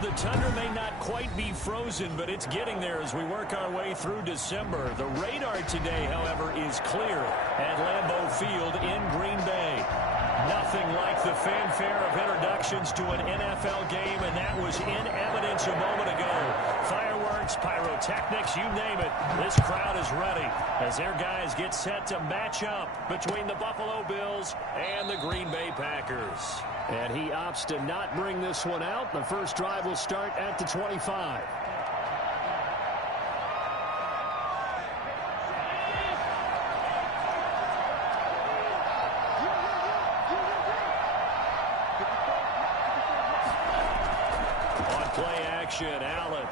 The Tundra may not quite be frozen, but it's getting there as we work our way through December. The radar today, however, is clear at Lambeau Field in Green Bay. Nothing like the fanfare of introductions to an NFL game, and that was in evidence a moment ago. Fireworks, pyrotechnics, you name it. This crowd is ready as their guys get set to match up between the Buffalo Bills and the Green Bay Packers. And he opts to not bring this one out. The first drive will start at the 25. Allen.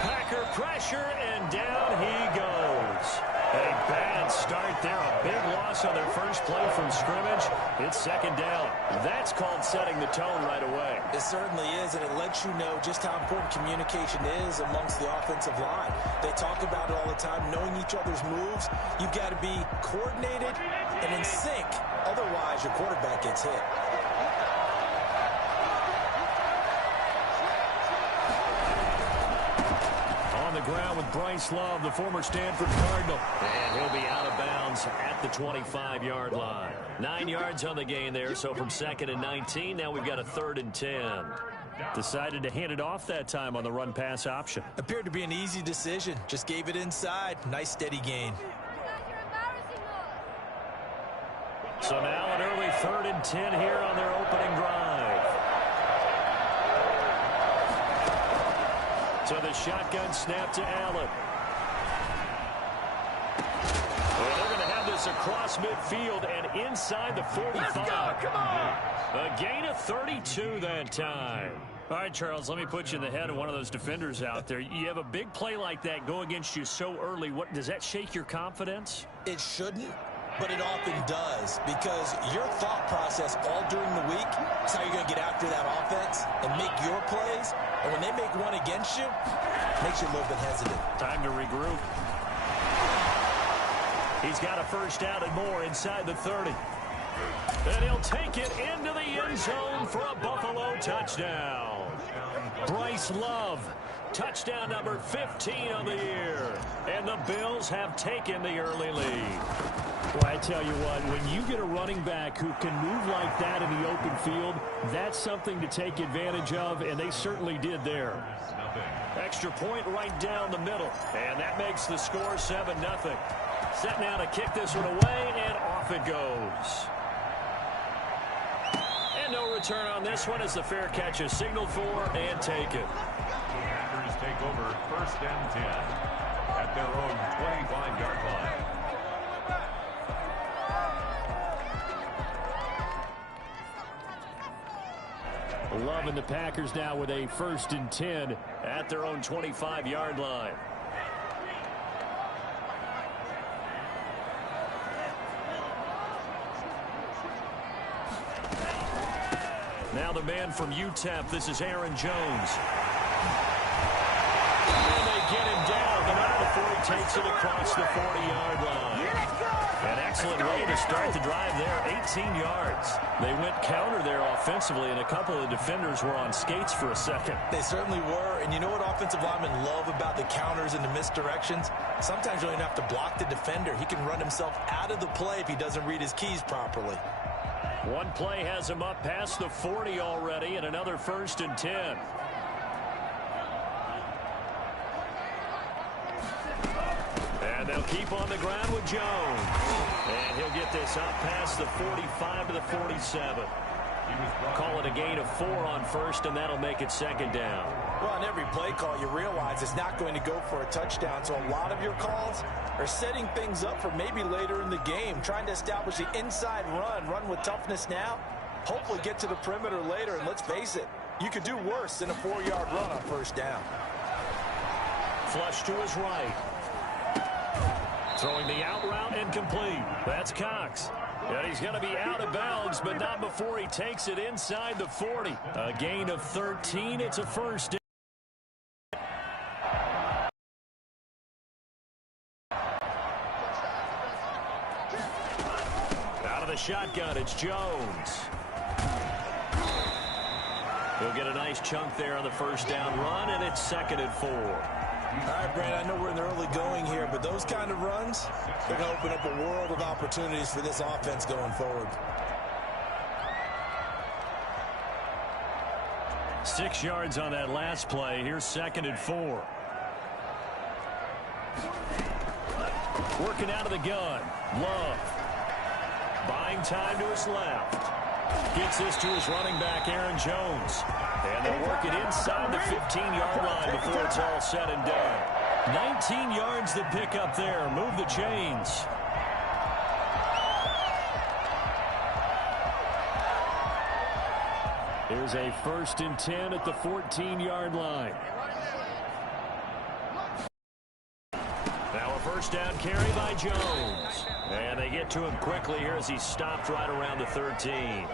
Packer pressure, and down he goes. A bad start there. A big loss on their first play from scrimmage. It's second down. That's called setting the tone right away. It certainly is, and it lets you know just how important communication is amongst the offensive line. They talk about it all the time, knowing each other's moves. You've got to be coordinated and in sync. Otherwise, your quarterback gets hit. Ground with Bryce Love, the former Stanford Cardinal. And he'll be out of bounds at the 25-yard line. 9 yards on the gain there, so from 2nd and 19, now we've got a 3rd and 10. Decided to hand it off that time on the run-pass option. Appeared to be an easy decision. Just gave it inside. Nice, steady gain. So now an early 3rd and 10 here on their opening drive. So the shotgun snap to Allen. Well, they're going to have this across midfield and inside the 45. Let's go, come on! A gain of 32 that time. All right, Charles, let me put you in the head of one of those defenders out there. You have a big play like that go against you so early. What does that shake your confidence? It shouldn't, but it often does, because your thought process all during the week is how you're going to get after that offense and make your plays. And when they make one against you, it makes you a little bit hesitant. Time to regroup. He's got a first down and more inside the 30. And he'll take it into the end zone for a Buffalo touchdown. Bryce Love, touchdown number 15 on the year. And the Bills have taken the early lead. Well, I tell you what, when you get a running back who can move like that in the open field, that's something to take advantage of, and they certainly did there. Extra point right down the middle, and that makes the score 7-0. Set now to kick this one away, and off it goes. And no return on this one as the fair catch is signaled for and taken. Packers take over 1st and 10 at their own 25-yard line. Love and the Packers now with a 1st and 10 at their own 25-yard line. Now the man from UTEP, this is Aaron Jones. And they get him down, but not before he takes it across the 40-yard line. An excellent way to start the drive there, 18 yards. They went counter there offensively, and a couple of defenders were on skates for a second. They certainly were, and you know what offensive linemen love about the counters and the misdirections? Sometimes you don't even have to block the defender. He can run himself out of the play if he doesn't read his keys properly. One play has him up past the 40 already, and another 1st and 10. And they'll keep on the ground with Jones. And he'll get this up past the 45 to the 47. Call it a gain of 4 on 1st, and that'll make it 2nd down. Well, on every play call, you realize it's not going to go for a touchdown, so a lot of your calls are setting things up for maybe later in the game, trying to establish the inside run with toughness now, hopefully get to the perimeter later, and let's face it, you could do worse than a 4-yard run on 1st down. Flush to his right. Throwing the out route incomplete. That's Cox. And he's going to be out of bounds, but not before he takes it inside the 40. A gain of 13. It's a 1st down. Out of the shotgun, it's Jones. He'll get a nice chunk there on the first down run, and it's 2nd and 4. All right, Brandon, I know we're in the early going here, but those kind of runs, they're going to open up a world of opportunities for this offense going forward. 6 yards on that last play. Here's 2nd and 4. Working out of the gun. Love. Buying time to his left. Gets this to his running back, Aaron Jones. And they'll work it inside the 15-yard line before it's all said and done. 19 yards to pick up there. Move the chains. Here's a 1st and 10 at the 14-yard line. Now a first down carry by Jones. And they get to him quickly here as he stopped right around the 13.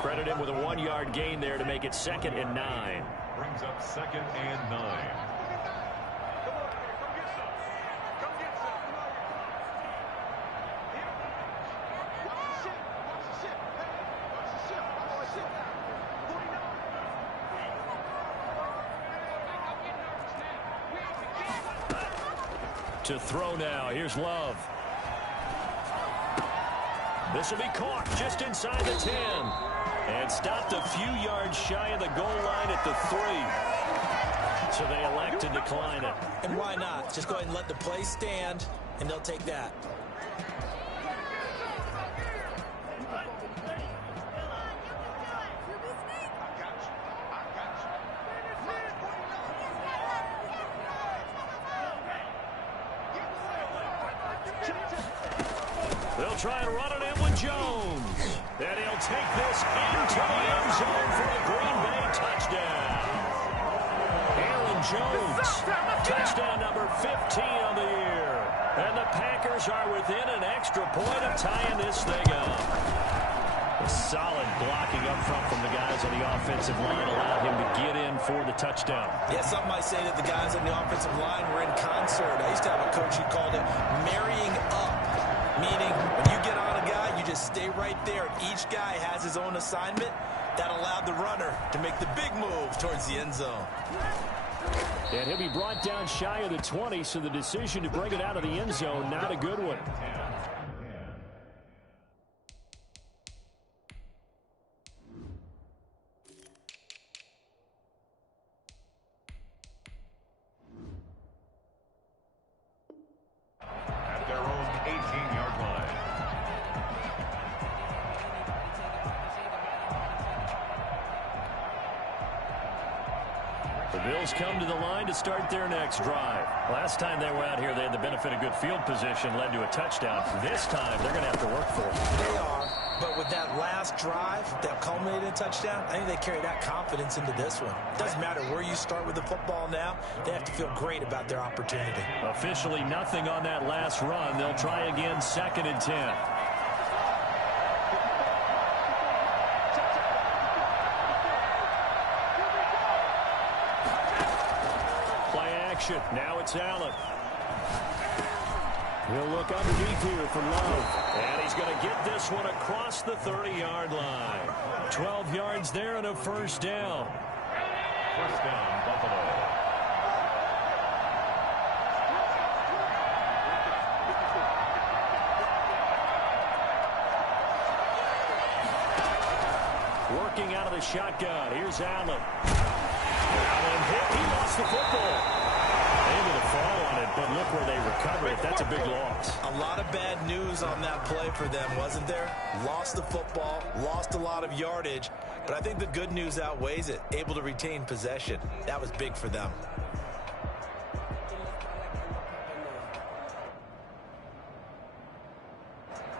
Credit him with a 1-yard gain there to make it 2nd and 9. Brings up 2nd and 9. To throw now. Here's Love. This will be caught just inside the 10. And stopped a few yards shy of the goal line at the 3. So they elect to decline it. And why not? Just go ahead and let the play stand, and they'll take that. They'll try and run it in with Jones. And he'll take this into the end zone for a Green Bay touchdown. Aaron Jones, touchdown number 15 on the year. And the Packers are within an extra point of tying this thing up. A solid blocking up front from the guys on the offensive line allowed him to get in for the touchdown. Yeah, some might say that the guys on the offensive line were in concert. I used to have a coach who called it marrying up. Meaning, when you get on a guy, you just stay right there. Each guy has his own assignment. That allowed the runner to make the big move towards the end zone. And he'll be brought down shy of the 20, so the decision to bring it out of the end zone, not a good one. At their own 18-yard line. The Bills come to the line to start their next drive. Last time they were out here, they had the benefit of good field position, led to a touchdown. This time, they're going to have to work for it. They are, but with that last drive that culminated in a touchdown, I think they carry that confidence into this one. Doesn't matter where you start with the football now, they have to feel great about their opportunity. Officially nothing on that last run. They'll try again, 2nd and 10. Now it's Allen. He'll look underneath here for Love. And he's going to get this one across the 30-yard line. 12 yards there and a first down. First down, Buffalo. Working out of the shotgun. Here's Allen. Allen hit. He lost the football. Able to fall on it, but look where they recover it. That's a big loss. A lot of bad news on that play for them, wasn't there? Lost the football, lost a lot of yardage, but I think the good news outweighs it. Able to retain possession. That was big for them.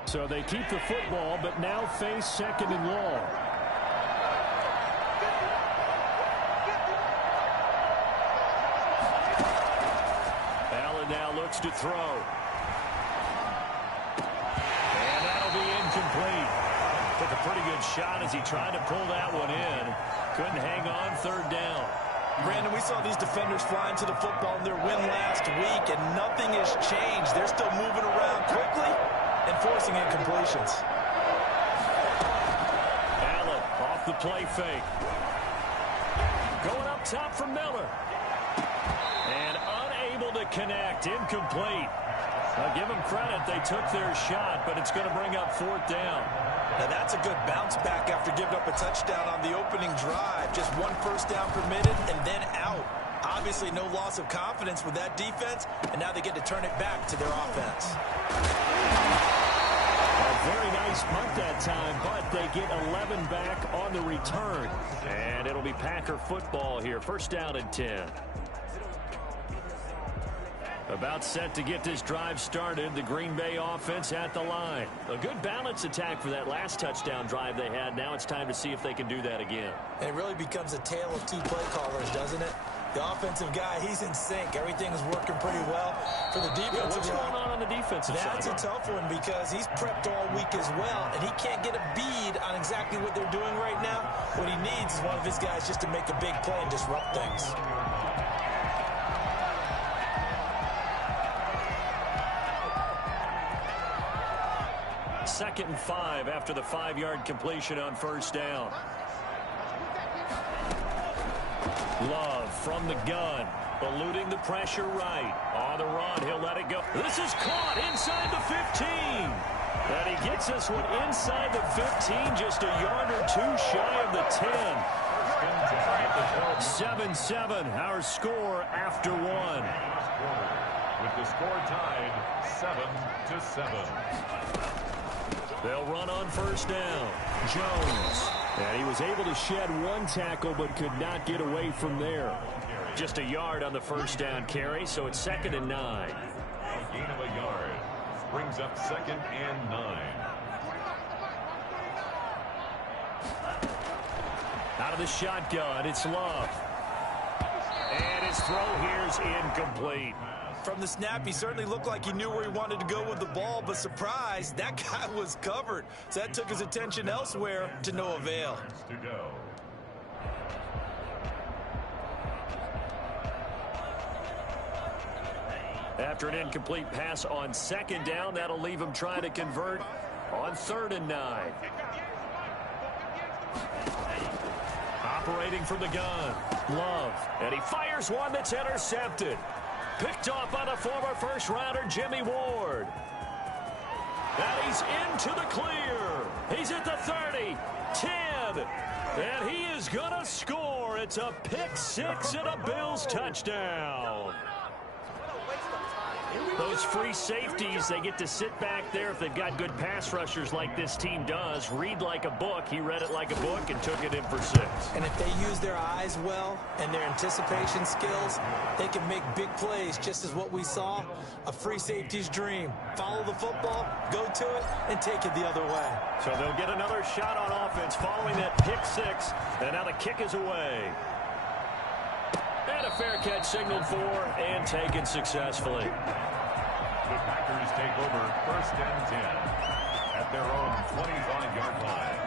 So they keep the football, but now face 2nd and long. Now looks to throw. And that'll be incomplete. Took a pretty good shot as he tried to pull that one in. Couldn't hang on, 3rd down. Brandon, we saw these defenders fly into the football in their win last week, and nothing has changed. They're still moving around quickly and forcing incompletions. Allen off the play fake. top for Miller. And unable to connect. Incomplete. I'll give them credit. They took their shot, but it's going to bring up 4th down. Now that's a good bounce back after giving up a touchdown on the opening drive. Just 1 first down permitted and then out. Obviously no loss of confidence with that defense, and now they get to turn it back to their offense. A very nice punt that time, but they get 11 back on the return. And it'll be Packer football here. 1st down and 10. About set to get this drive started. The Green Bay offense at the line. A good balance attack for that last touchdown drive they had. Now it's time to see if they can do that again. And it really becomes a tale of 2 play callers, doesn't it? The offensive guy, he's in sync. Everything is working pretty well. For the defensive what's going on the defensive side? That's a tough one because he's prepped all week as well, and he can't get a bead on exactly what they're doing right now. What he needs is one of his guys just to make a big play and disrupt things. Second and 5 after the 5-yard completion on 1st down. Love from the gun, eluding the pressure right. On the run, he'll let it go. This is caught inside the 15. And he gets this one inside the 15, just a yard or 2 shy of the 10. 7-7, our score after 1. With the score tied 7-7. They'll run on 1st down. Jones. And he was able to shed 1 tackle but could not get away from there. Just a yard on the 1st down carry, so it's 2nd and 9. A gain of a yard brings up 2nd and 9. Out of the shotgun, it's Love. And his throw here's incomplete. From the snap, he certainly looked like he knew where he wanted to go with the ball, but surprise, that guy was covered. So that took his attention elsewhere to no avail. To go. After an incomplete pass on 2nd down, that'll leave him trying to convert on 3rd and 9. Operating from the gun, Love. And he fires one that's intercepted. Picked off by the former first-rounder, Jimmy Ward. And he's into the clear. He's at the 30, 10, and he is going to score. It's a pick 6 and a Bills touchdown. Those free safeties, they get to sit back there if they've got good pass rushers like this team does. Read like a book. He read it like a book and took it in for 6. And if they use their eyes well and their anticipation skills, they can make big plays, just as what we saw, a free safety's dream. Follow the football, go to it, and take it the other way. So they'll get another shot on offense following that pick 6, and now the kick is away. And a fair catch signaled for and taken successfully. The Packers take over 1st and 10 at their own 25-yard line.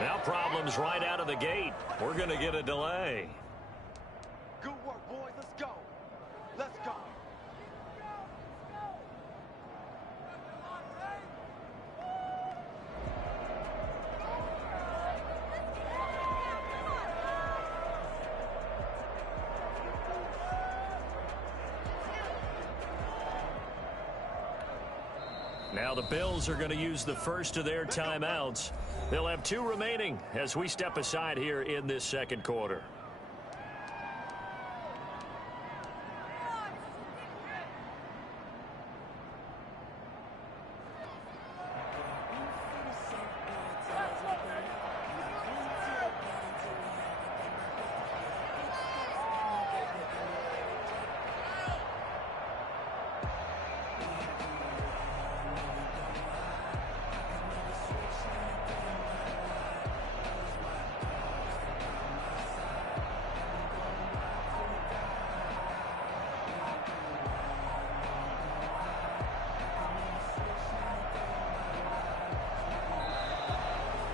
Now problems right out of the gate. We're going to get a delay. Good work, boys. Let's go. Let's go. Now the Bills are going to use the first of their timeouts. They'll have 2 remaining as we step aside here in this 2nd quarter.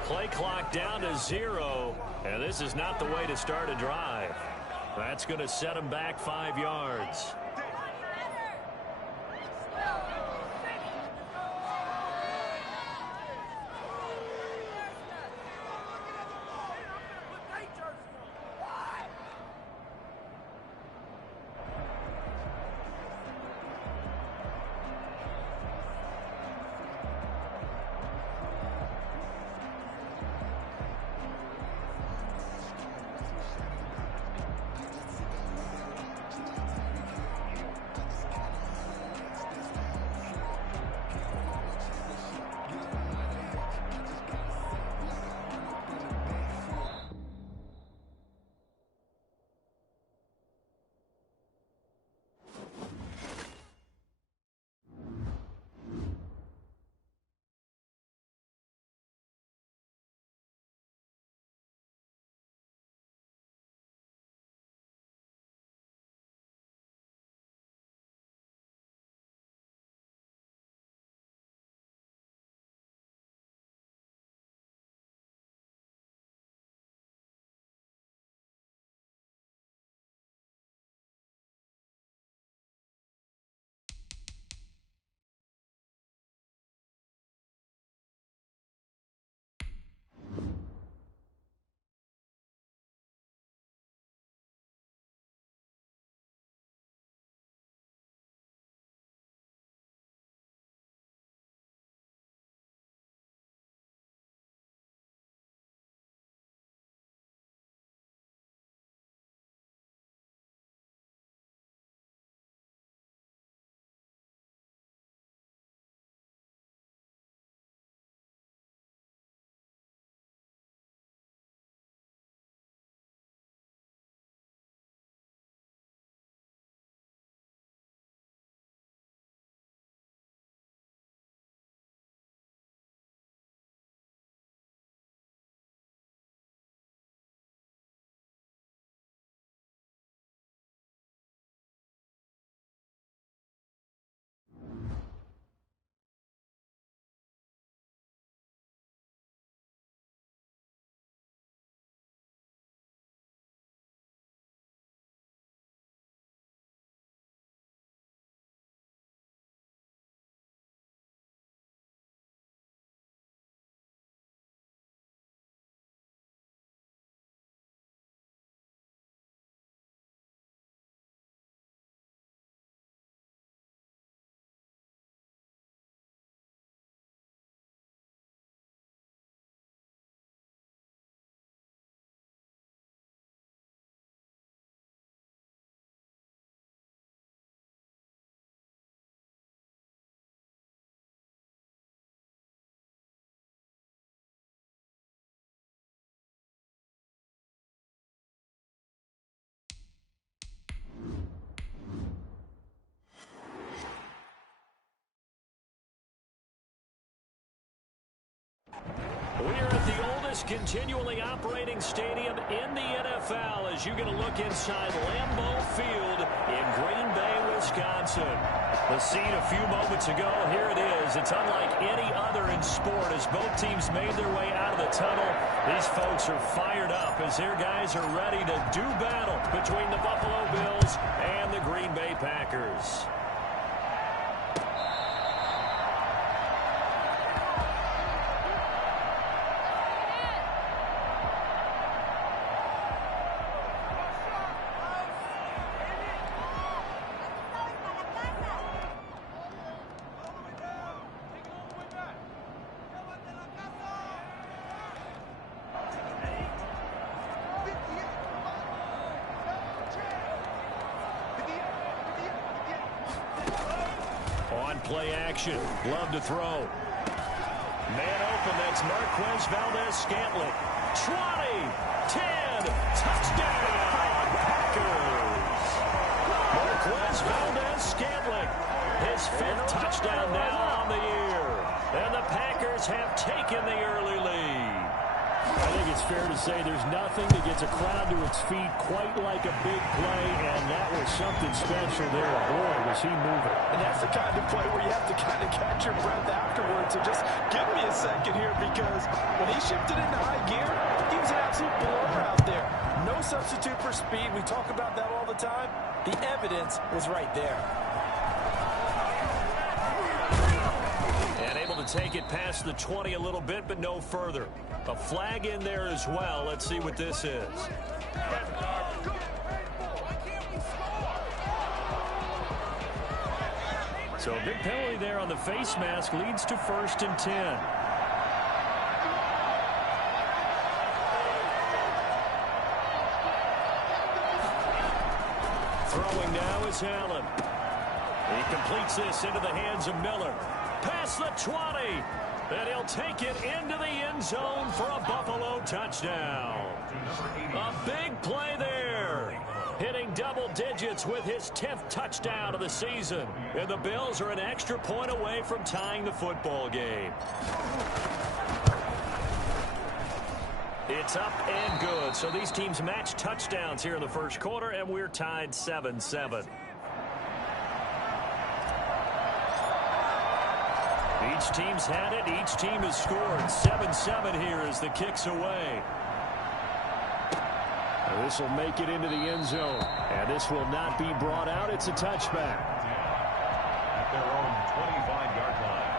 Play clock down to 0, and this is not the way to start a drive. That's going to set them back 5 yards. We're at the oldest continually operating stadium in the NFL as you get a look inside Lambeau Field in Green Bay, Wisconsin. The scene a few moments ago, here it is. It's unlike any other in sport as both teams made their way out of the tunnel. These folks are fired up as their guys are ready to do battle between the Buffalo Bills and the Green Bay Packers. Play action. Love to throw. Man open. That's Marquez Valdes-Scantling. 20, 10, touchdown, Packers. Marquez Valdes-Scantling. His 5th touchdown now on the year. And the Packers have taken the early lead. I think it's fair to say there's nothing that gets a crowd to its feet quite like a big play, and that was something special there. Boy, was he moving. And that's the kind of play where you have to kind of catch your breath afterwards. So just give me a second here, because when he shifted into high gear, he was an absolute blur out there. No substitute for speed. We talk about that all the time. The evidence was right there. And able to take it past the 20 a little bit, but no further. A flag in there as well. Let's see what this is. So a big penalty there on the face mask leads to 1st and 10. Throwing now is Allen. He completes this into the hands of Miller. Past the 20. And he'll take it into the end zone for a Buffalo touchdown. A big play there. Hitting double digits with his 10th touchdown of the season. And the Bills are an extra point away from tying the football game. It's up and good. So these teams match touchdowns here in the first quarter, and we're tied 7-7. Each team's had it. Each team has scored. 7-7 here as the kick's away. This will make it into the end zone. And this will not be brought out. It's a touchback. At their own 25-yard line.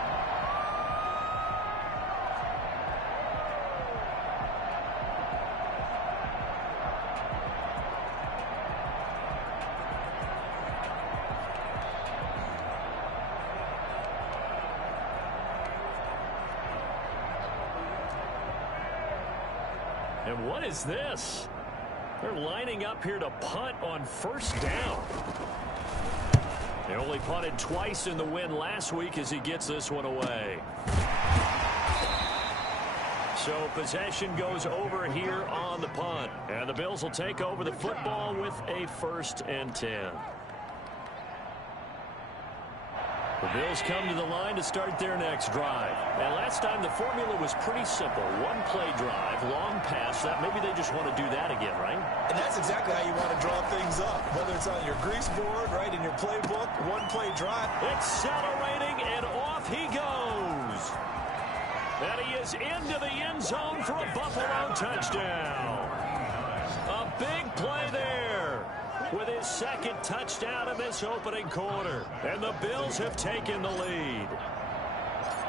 And what is this? They're lining up here to punt on 1st down. They only punted twice in the win last week as he gets this one away. So possession goes over here on the punt. And the Bills will take over the football with a 1st and 10. The Bills come to the line to start their next drive. And last time the formula was pretty simple. One play drive, long pass. That maybe they just want to do that again, right? And that's exactly how you want to draw things up. Whether it's on your grease board, right, in your playbook, one play drive. Accelerating, and off he goes. And he is into the end zone for a Buffalo touchdown. A big play there with his 2nd touchdown in this opening quarter. And the Bills have taken the lead.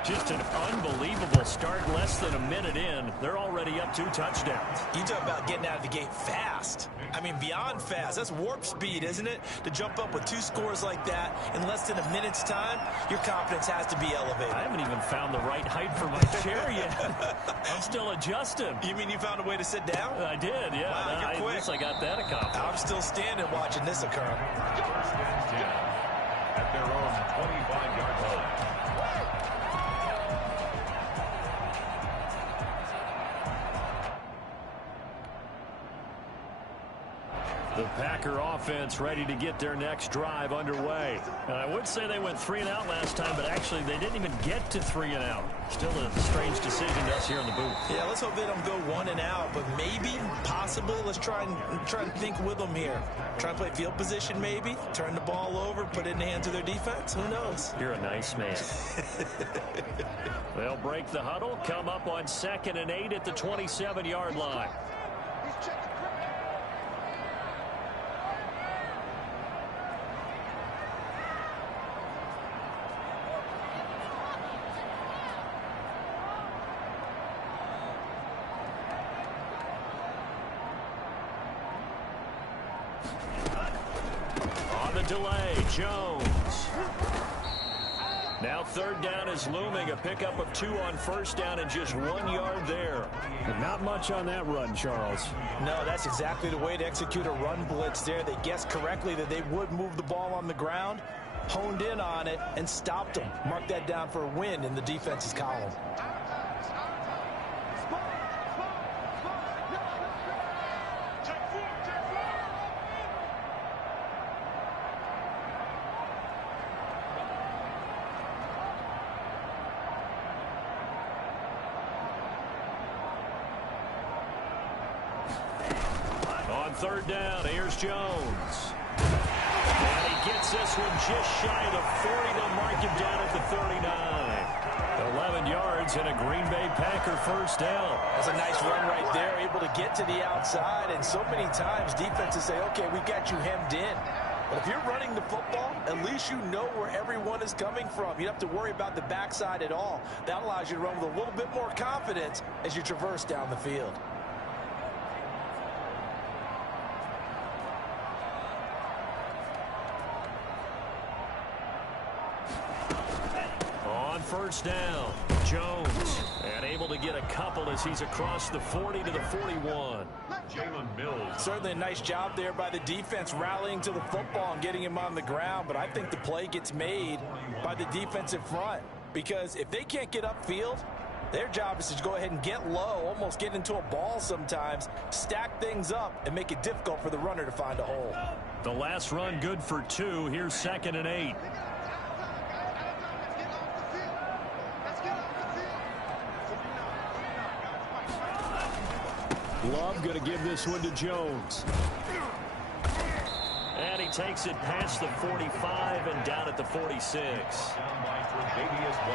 Just an unbelievable start. Less than a minute in, they're already up 2 touchdowns. You talk about getting out of the gate fast. I mean, beyond fast. That's warp speed, isn't it? To jump up with 2 scores like that in less than a minute's time, your confidence has to be elevated. I haven't even found the right height for my chair yet. I'm still adjusting. You mean you found a way to sit down? I did, yeah. Wow, you're quick. I guess I got that accomplished. I'm still standing watching this occur. 1st and 10 at their own 25-yard line. The Packer offense ready to get their next drive underway. And I would say they went 3 and out last time, but actually they didn't even get to 3 and out. Still a strange decision to us here in the booth. Yeah, let's hope they don't go 1 and out, but maybe, possibly, let's try and think with them here. Try and play field position maybe, turn the ball over, put it in the hands of their defense. Who knows? You're a nice man. They'll break the huddle, come up on 2nd and 8 at the 27-yard line. Delay, Jones. Now 3rd down is looming. A pickup of 2 on 1st down and just 1 yard there. And not much on that run, Charles. No, that's exactly the way to execute a run blitz there. They guessed correctly that they would move the ball on the ground, honed in on it, and stopped them. Mark that down for a win in the defense's column. third down. Here's Jones. And he gets this one just shy of the 40. They'll mark him down at the 39. 11 yards and a Green Bay Packer first down. That's a nice run right there, able to get to the outside. And so many times defenses say, okay, we got you hemmed in. But if you're running the football, at least you know where everyone is coming from. You don't have to worry about the backside at all. That allows you to run with a little bit more confidence as you traverse down the field. On first down, Jones, and able to get a couple as he's across the 40 to the 41. Jalen Mills. Certainly a nice job there by the defense rallying to the football and getting him on the ground, but I think the play gets made by the defensive front because if they can't get upfield, their job is to go ahead and get low, almost get into a ball sometimes, stack things up, and make it difficult for the runner to find a hole. The last run good for 2. Here's 2nd and 8. Love going to give this one to Jones. And he takes it past the 45 and down at the 46.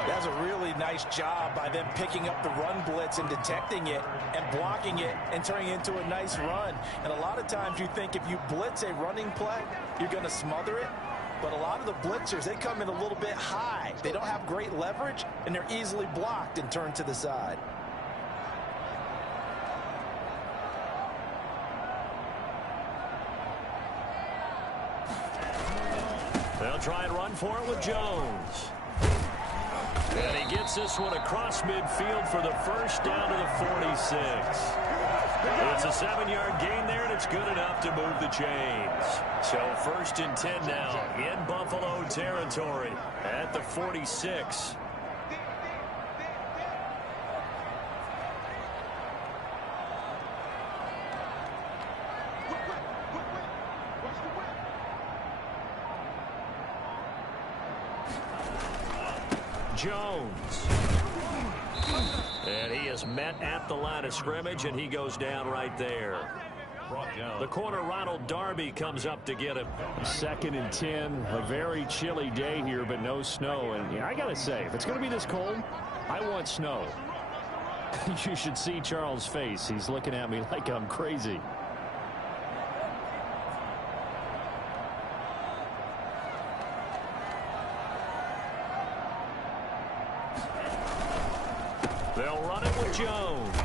That's a really nice job by them picking up the run blitz and detecting it and blocking it and turning it into a nice run. And a lot of times you think if you blitz a running play, you're going to smother it. But a lot of the blitzers, they come in a little bit high. They don't have great leverage, and they're easily blocked and turned to the side. They'll try and run for it with Jones. And he gets this one across midfield for the first down to the 46. It's a 7-yard gain there, and it's good enough to move the chains. So 1st and 10 now in Buffalo territory at the 46. Jones. And he is met at the line of scrimmage, and he goes down right there. The corner, Ronald Darby, comes up to get him. 2nd and 10. A very chilly day here, but no snow. And I got to say, if it's going to be this cold, I want snow. You should see Charles' face. He's looking at me like I'm crazy. They'll run it with Jones.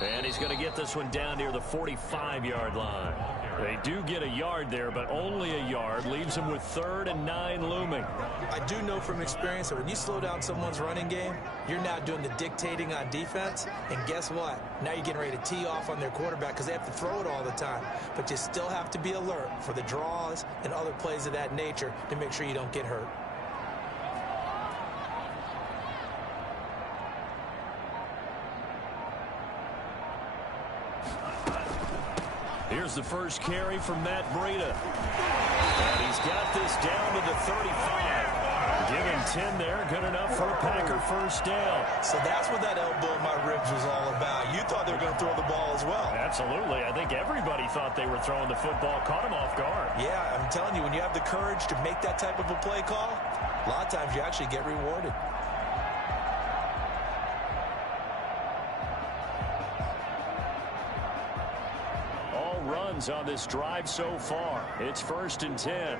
And he's going to get this one down near the 45-yard line. They do get a yard there, but only a yard. Leaves them with 3rd and 9 looming. I do know from experience that when you slow down someone's running game, you're now doing the dictating on defense. And guess what? Now you're getting ready to tee off on their quarterback because they have to throw it all the time. But you still have to be alert for the draws and other plays of that nature to make sure you don't get hurt. Here's the first carry from Matt Breida. And he's got this down to the 35. Give him 10 there. Good enough for a Packer first down. So that's what that elbow in my ribs was all about. You thought they were going to throw the ball as well. Absolutely. I think everybody thought they were throwing the football. Caught him off guard. Yeah, I'm telling you, when you have the courage to make that type of a play call, a lot of times you actually get rewarded. Runs on this drive so far. It's 1st and 10.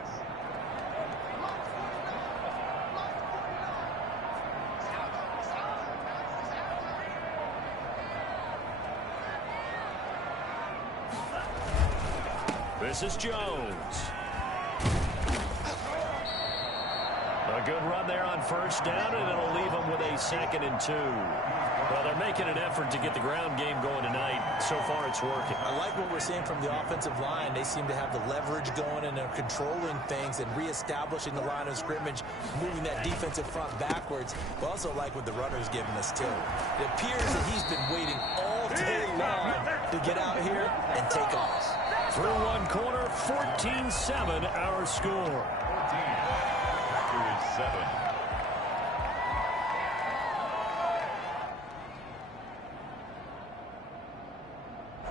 This is Jones. A good run there on first down, and it'll leave them with a 2nd and 2. Well, they're making an effort to get the ground game going tonight. So far, it's working. I like what we're seeing from the offensive line. They seem to have the leverage going, and they're controlling things and reestablishing the line of scrimmage, moving that defensive front backwards. But also like what the runner's giving us, too. It appears that he's been waiting all day long to get out here and take off. Through one quarter, 14-7 our score. 7.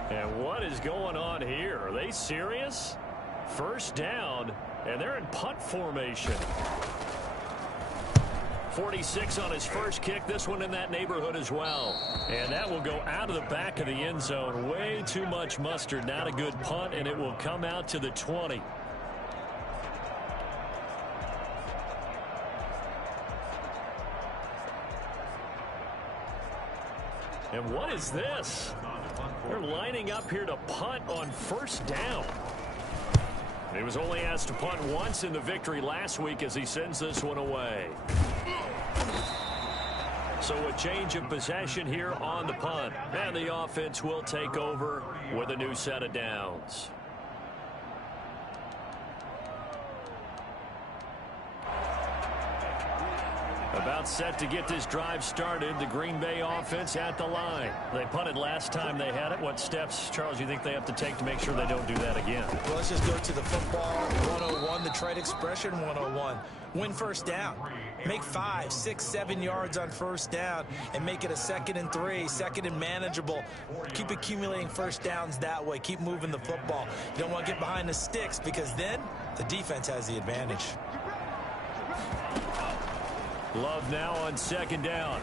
And what is going on here? Are they serious? First down, and they're in punt formation. 46 on his first kick. This one in that neighborhood as well. And that will go out of the back of the end zone. Way too much mustard. Not a good punt, and it will come out to the 20. And what is this? They're lining up here to punt on first down. He was only asked to punt once in the victory last week as he sends this one away. So a change of possession here on the punt. And the offense will take over with a new set of downs. About set to get this drive started. The Green Bay offense at the line. They punted last time they had it. What steps, Charles, you think they have to take to make sure they don't do that again? Well, let's just go to the football 101, the trade expression 101. Win first down. Make 5, 6, 7 yards on first down and make it a 2nd and 3, 2nd and manageable. Keep accumulating first downs that way. Keep moving the football. You don't want to get behind the sticks because then the defense has the advantage. Love now on 2nd down.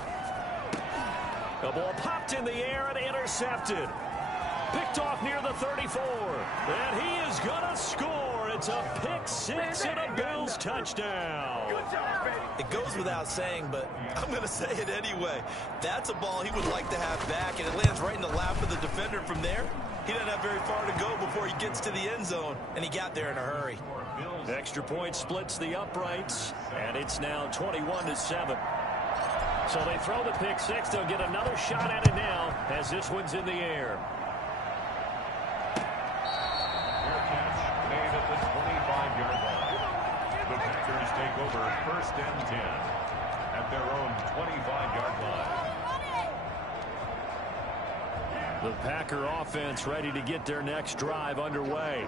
The ball popped in the air and intercepted. Picked off near the 34. And he is going to score. It's a pick 6 and a Bills touchdown. It goes without saying, but I'm going to say it anyway. That's a ball he would like to have back, and it lands right in the lap of the defender from there. He doesn't have very far to go before he gets to the end zone, and he got there in a hurry. Extra point splits the uprights, and it's now 21-7. So they throw the pick 6. They'll get another shot at it now as this one's in the air. Made at the 25-yard line. The Packers take over 1st and 10 at their own 25-yard line. The Packer offense ready to get their next drive underway.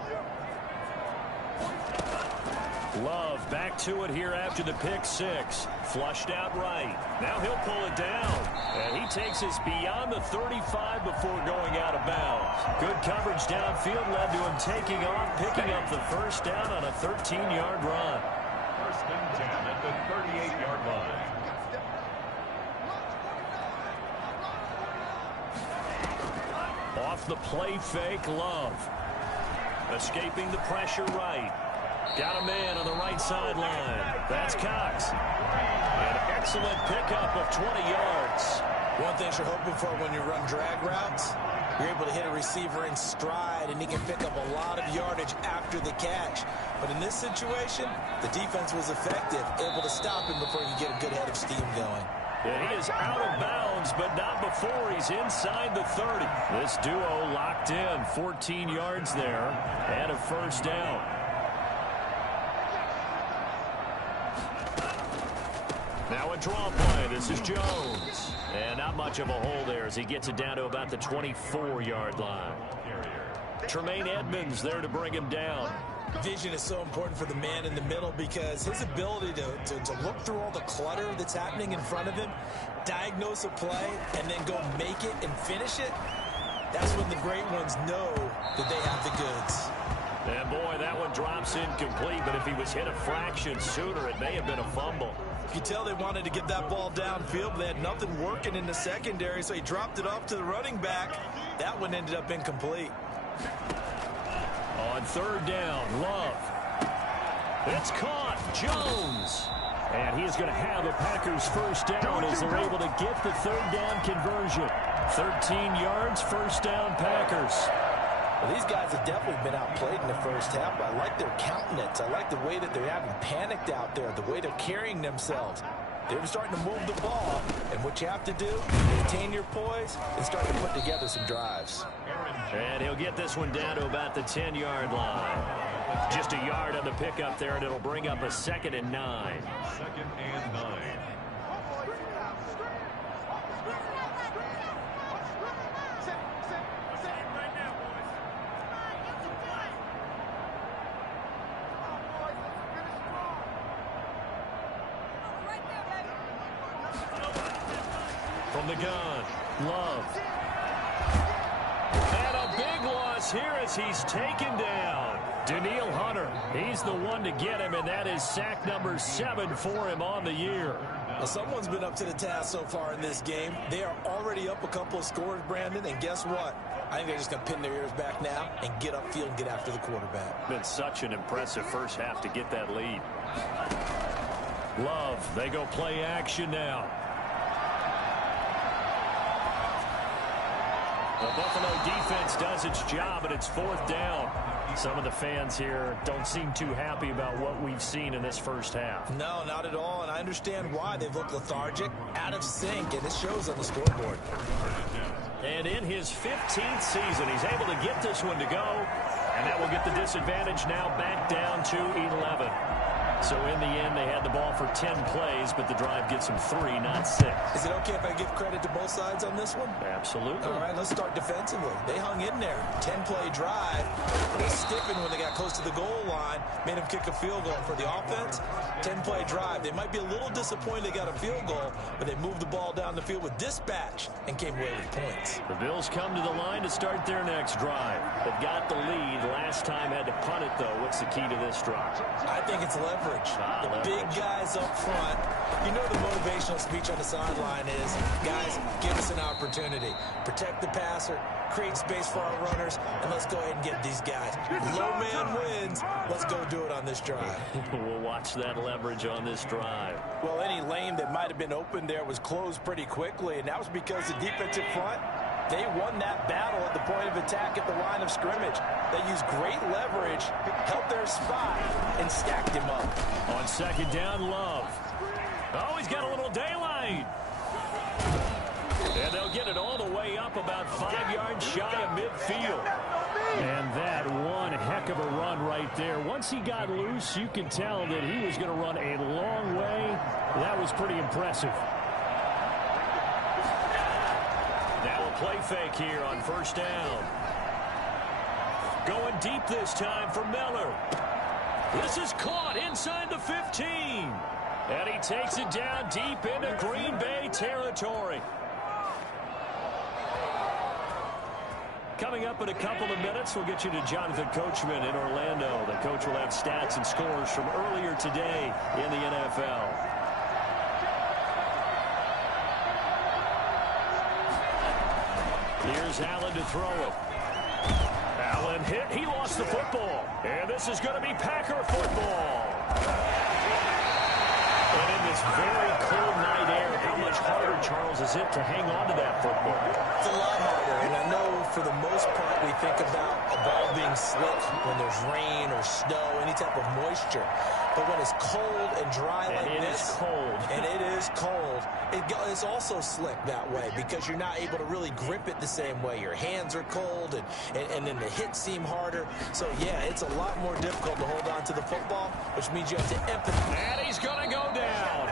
Love back to it here after the pick 6. Flushed out right. Now he'll pull it down. And he takes us beyond the 35 before going out of bounds. Good coverage downfield led to him taking off, picking up the first down on a 13-yard run. 1st and 10 at the 38-yard line. Off the play fake, Love. Escaping the pressure right. Got a man on the right sideline. That's Cox. An excellent pickup of 20 yards. One thing you're hoping for when you run drag routes, you're able to hit a receiver in stride, and he can pick up a lot of yardage after the catch. But in this situation, the defense was effective, able to stop him before you get a good head of steam going. And he is out of bounds, but not before he's inside the 30. This duo locked in, 14 yards there, and a first down. Now a draw play. This is Jones. And not much of a hole there as he gets it down to about the 24-yard line. Tremaine Edmonds there to bring him down. Vision is so important for the man in the middle because his ability to look through all the clutter that's happening in front of him, diagnose a play, and then go make it and finish it, that's when the great ones know that they have the goods. And boy, that one drops incomplete, but if he was hit a fraction sooner, it may have been a fumble. You could tell they wanted to get that ball downfield, but they had nothing working in the secondary, so he dropped it off to the running back. That one ended up incomplete. On 3rd down, Love. It's caught. Jones. And he is going to have a Packers first down as they're able to get the 3rd down conversion. 13 yards, first down Packers. Well, these guys have definitely been outplayed in the first half, but I like their countenance. I like the way that they're having panicked out there, the way they're carrying themselves. They're starting to move the ball, and what you have to do, maintain your poise and start to put together some drives. And he'll get this one down to about the 10-yard line. Just a yard on the pickup there, and it'll bring up a 2nd and 9. 2nd and 9. From the gun, Love. And a big loss here as he's taken down. Danielle Hunter, he's the one to get him, and that is sack number 7 for him on the year. Well, someone's been up to the task so far in this game. They are already up a couple of scores, Brandon, and guess what? I think they're just going to pin their ears back now and get upfield and get after the quarterback. Been such an impressive first half to get that lead. Love, they go play action now. The Buffalo defense does its job, and it's 4th down. Some of the fans here don't seem too happy about what we've seen in this first half. No, not at all, and I understand why. They've looked lethargic, out of sync, and it shows on the scoreboard. And in his 15th season, he's able to get this one to go, and that will get the disadvantage now back down to 11. So in the end, they had the ball for 10 plays, but the drive gets them 3, not 6. Is it okay if I give credit to both sides on this one? Absolutely. All right, let's start defensively. They hung in there. 10-play drive. They stiffened when they got close to the goal line, made them kick a field goal. For the offense, 10-play drive. They might be a little disappointed they got a field goal, but they moved the ball down the field with dispatch and came away with points. The Bills come to the line to start their next drive. They've got the lead. Last time had to punt it, though. What's the key to this drive? I think it's leverage. The big guys up front. You know the motivational speech on the sideline is, guys, give us an opportunity. Protect the passer, create space for our runners, and let's go ahead and get these guys. Low man wins. Let's go do it on this drive. We'll watch that leverage on this drive. Well, any lane that might have been open there was closed pretty quickly, and that was because the defensive front, they won that battle at the point of attack at the line of scrimmage. They used great leverage, held their spot, and stacked him up. On 2nd down, Love. Oh, he's got a little daylight. And they'll get it all the way up about 5 yards shy of midfield. And that one heck of a run right there. Once he got loose, you can tell that he was going to run a long way. That was pretty impressive. Now a play fake here on 1st down. Going deep this time for Miller. This is caught inside the 15. And he takes it down deep into Green Bay territory. Coming up in a couple of minutes, we'll get you to Jonathan Coachman in Orlando. The coach will have stats and scores from earlier today in the NFL. Here's Allen to throw it. Allen hit. He lost the football. And this is going to be Packer football. And in this very cold night air, how much harder, Charles, is it to hang on to that football? It's a lot harder, and I know for the most part we think about a ball being slick when there's rain or snow, any type of moisture. But when it's cold and dry like this, it is cold. And it is cold, it's also slick that way because you're not able to really grip it the same way. Your hands are cold, and then the hits seem harder. So, yeah, it's a lot more difficult to hold on to the football, which means you have to empathize. And he's going to go down.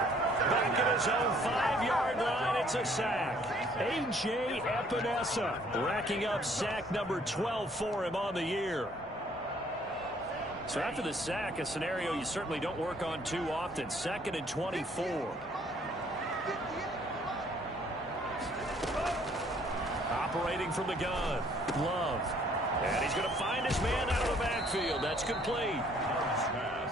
Back at his own 5-yard line, it's a sack. A.J. Epinesa racking up sack number 12 for him on the year. So after the sack, a scenario you certainly don't work on too often. 2nd and 24. Operating from the gun. Love. And he's going to find his man out of the backfield. That's complete.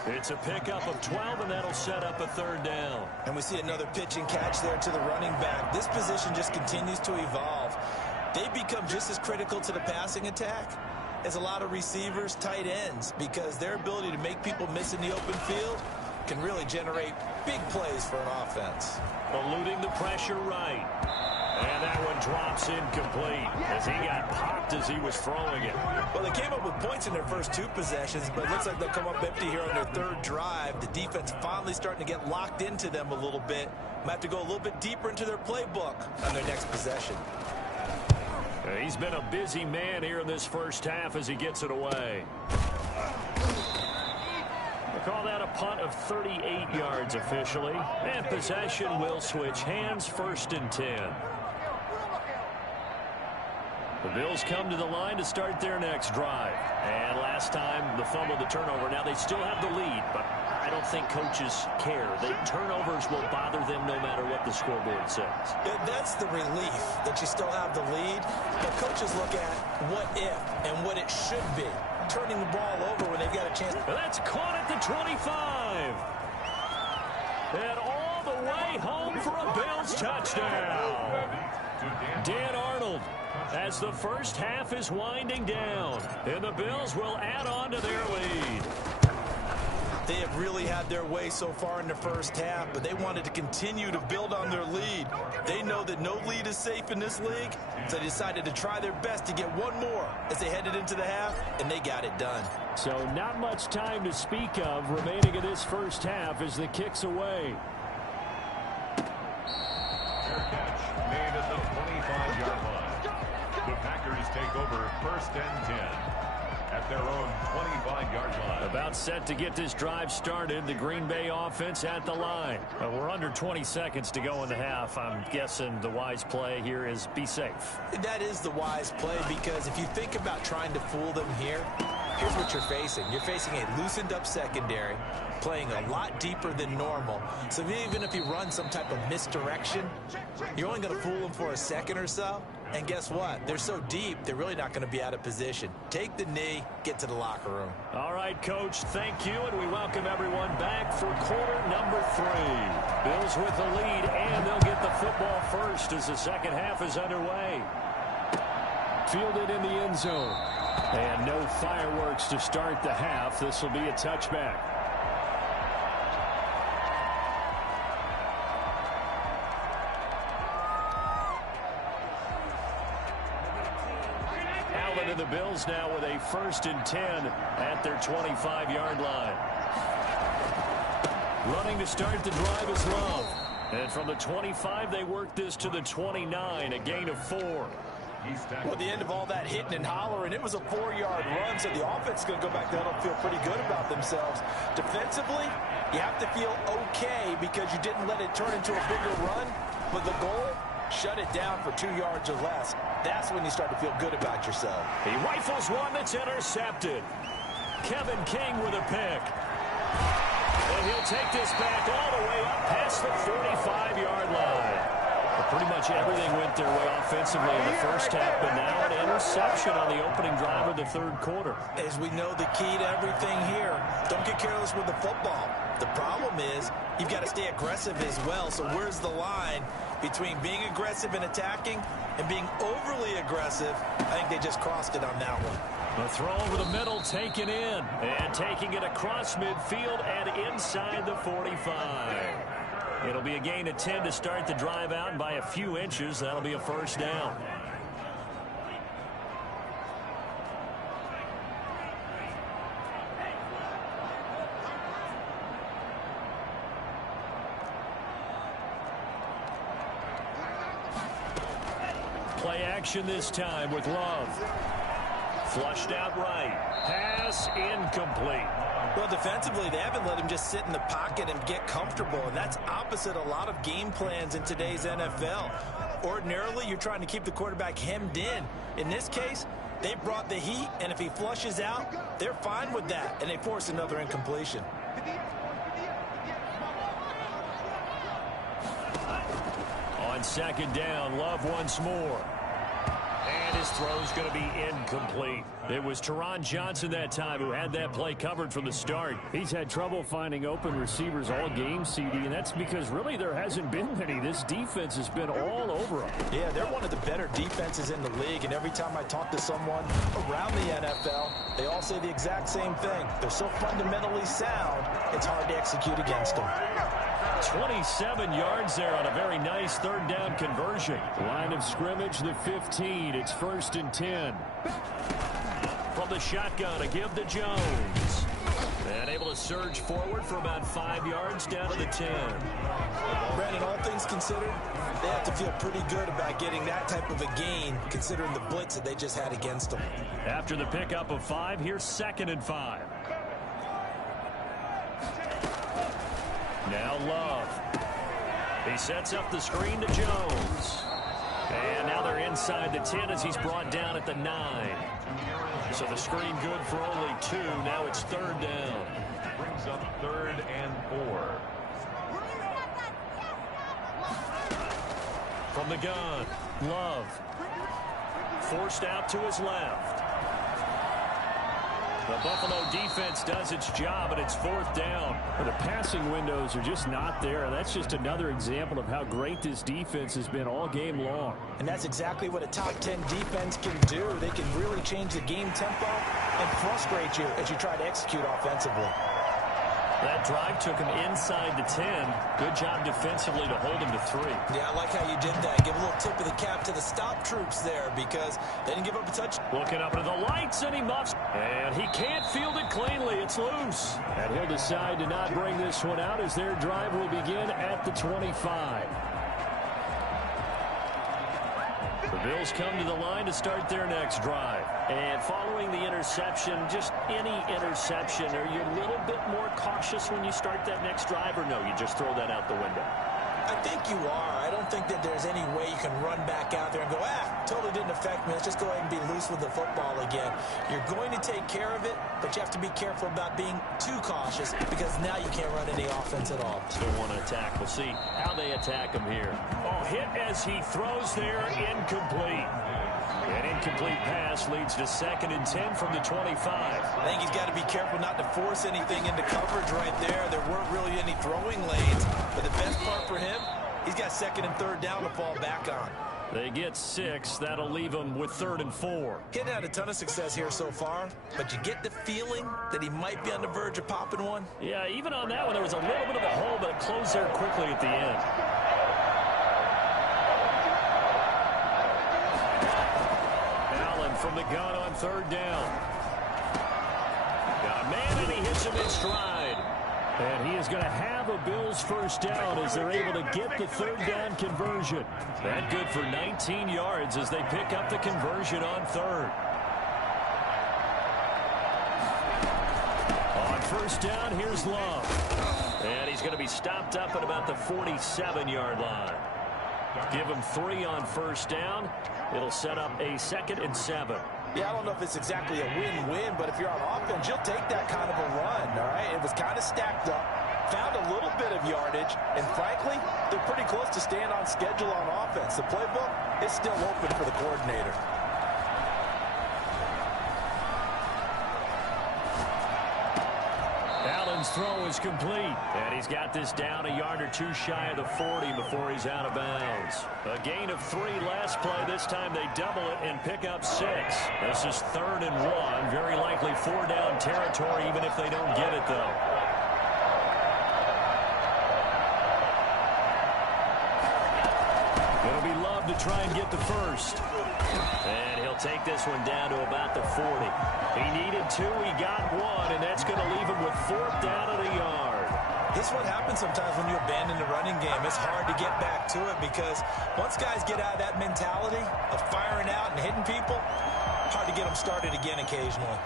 It's a pickup of 12, and that'll set up a 3rd down. And we see another pitch and catch there to the running back. This position just continues to evolve. They become just as critical to the passing attack as a lot of receivers, tight ends, because their ability to make people miss in the open field can really generate big plays for an offense. Eluding the pressure right. And that one drops incomplete as he got popped as he was throwing it. Well, they came up with points in their first 2 possessions, but it looks like they'll come up empty here on their 3rd drive. The defense finally starting to get locked into them a little bit. Might have to go a little bit deeper into their playbook on their next possession. He's been a busy man here in this first half as he gets it away. We'll call that a punt of 38 yards officially. And possession will switch hands, 1st and 10. The Bills come to the line to start their next drive. And last time, the fumble, the turnover. Now they still have the lead, but I don't think coaches care. The turnovers will bother them no matter what the scoreboard says. Yeah, that's the relief that you still have the lead. But coaches look at what if and what it should be. Turning the ball over when they've got a chance. And that's caught at the 25. And all the way home for a Bills touchdown. Dan Arnold, as the first half is winding down, and the Bills will add on to their lead. They have really had their way so far in the first half, but they wanted to continue to build on their lead. They know that no lead is safe in this league, so they decided to try their best to get one more as they headed into the half, and they got it done. So not much time to speak of remaining in this first half as the kick's away. Fair catch made at the 25-yard line. The Packers take over 1st and 10 at their own 25-yard line. About set to get this drive started. The Green Bay offense at the line. We're under 20 seconds to go in the half. I'm guessing the wise play here is be safe. That is the wise play, because if you think about trying to fool them here, here's what you're facing. You're facing a loosened up secondary, playing a lot deeper than normal. So even if you run some type of misdirection, you're only going to fool them for a second or so. And guess what? They're so deep, they're really not going to be out of position. Take the knee, get to the locker room. All right, Coach, thank you, and we welcome everyone back for quarter number 3. Bills with the lead, and they'll get the football first as the second half is underway. Fielded in the end zone. And no fireworks to start the half. This will be a touchback. Allen and the Bills now with a 1st and 10 at their 25-yard line. Running to start the drive is Love. And from the 25, they work this to the 29, a gain of 4. Well, at the end of all that hitting and hollering, it was a 4-yard run, so the offense is going to go back there and feel pretty good about themselves. Defensively, you have to feel okay because you didn't let it turn into a bigger run, but the goal, shut it down for 2 yards or less. That's when you start to feel good about yourself. He rifles one that's intercepted. Kevin King with a pick. And he'll take this back all the way up past the 45-yard line. Pretty much everything went their way offensively in the first half, but now an interception on the opening drive of the third quarter. As we know, the key to everything here, don't get careless with the football. The problem is you've got to stay aggressive as well. So where's the line between being aggressive and attacking and being overly aggressive? I think they just crossed it on that one. The throw over the middle taken in, and taking it across midfield and inside the 45. It'll be a gain of 10 to start the drive out, and by a few inches, that'll be a first down. Play action this time with Love. Flushed out right. Pass incomplete. Well, defensively, they haven't let him just sit in the pocket and get comfortable, and that's opposite a lot of game plans in today's NFL. Ordinarily, you're trying to keep the quarterback hemmed in. In this case, they brought the heat, and if he flushes out, they're fine with that, and they force another incompletion. On 2nd down, Love once more. And his throw's going to be incomplete. It was Teron Johnson that time who had that play covered from the start. He's had trouble finding open receivers all game, CD, and that's because really there hasn't been many. This defense has been all over them. Yeah, they're one of the better defenses in the league, and every time I talk to someone around the NFL, they all say the exact same thing. They're so fundamentally sound, it's hard to execute against them. 27 yards there on a very nice 3rd down conversion. Line of scrimmage, the 15. It's 1st and 10. From the shotgun, a give to Jones. And able to surge forward for about 5 yards down to the 10. Brandon, all things considered, they have to feel pretty good about getting that type of a gain, considering the blitz that they just had against them. After the pickup of 5, here's 2nd and 5. Now Love. He sets up the screen to Jones. And now they're inside the 10 as he's brought down at the 9. So the screen good for only 2. Now it's third down. Brings up 3rd and 4. From the gun, Love. Forced out to his left. The Buffalo defense does its job, and it's 4th down. Well, the passing windows are just not there. That's just another example of how great this defense has been all game long. And that's exactly what a top 10 defense can do. They can really change the game tempo and frustrate you as you try to execute offensively. That drive took him inside the 10. Good job defensively to hold him to 3. Yeah, I like how you did that. Give a little tip of the cap to the stop troops there because they didn't give up a touch. Looking up into the lights, and he muffs. And he can't field it cleanly. It's loose. And he'll decide to not bring this one out as their drive will begin at the 25. The Bills come to the line to start their next drive. And following the interception, just any interception, are you a little bit more cautious when you start that next drive, or no, you just throw that out the window? I think you are. I don't think that there's any way you can run back out there and go, totally didn't affect me. Let's just go ahead and be loose with the football again. You're going to take care of it, but you have to be careful about being too cautious because now you can't run any offense at all. Still want to attack. We'll see how they attack him here. Oh, hit as he throws there, incomplete. An incomplete pass leads to 2nd and 10 from the 25. I think he's got to be careful not to force anything into coverage right there. There weren't really any throwing lanes, but the best part for him, he's got 2nd and 3rd down to fall back on. They get 6. That'll leave him with 3rd and 4. He's had a ton of success here so far, but you get the feeling that he might be on the verge of popping one. Yeah, even on that one, there was a little bit of a hole, but it closed there quickly at the end. Allen from the gun on 3rd down. Got a man, and he hits him in stride. And he is going to have a Bills first down as they're able to get the 3rd down conversion. That good for 19 yards as they pick up the conversion on 3rd. On 1st down, here's Love. And he's going to be stopped up at about the 47-yard line. Give him 3 on 1st down. It'll set up a 2nd and 7. Yeah, I don't know if it's exactly a win-win, but if you're on offense, you'll take that kind of a run, all right? It was kind of stacked up, found a little bit of yardage, and frankly, they're pretty close to staying on schedule on offense. The playbook is still open for the coordinator. Allen's throw is complete, and he's got this down a yard or 2 shy of the 40 before he's out of bounds. A gain of 3 last play. This time they double it and pick up 6. This is 3rd and 1. Very likely 4-down territory, even if they don't get it, though. It'll be Love to try and get the first. And he'll take this one down to about the 40. He needed 2, he got 1, and that's going to leave him with 4th down at a yard. This is what happens sometimes when you abandon the running game. It's hard to get back to it because once guys get out of that mentality of firing out and hitting people, hard to get them started again occasionally.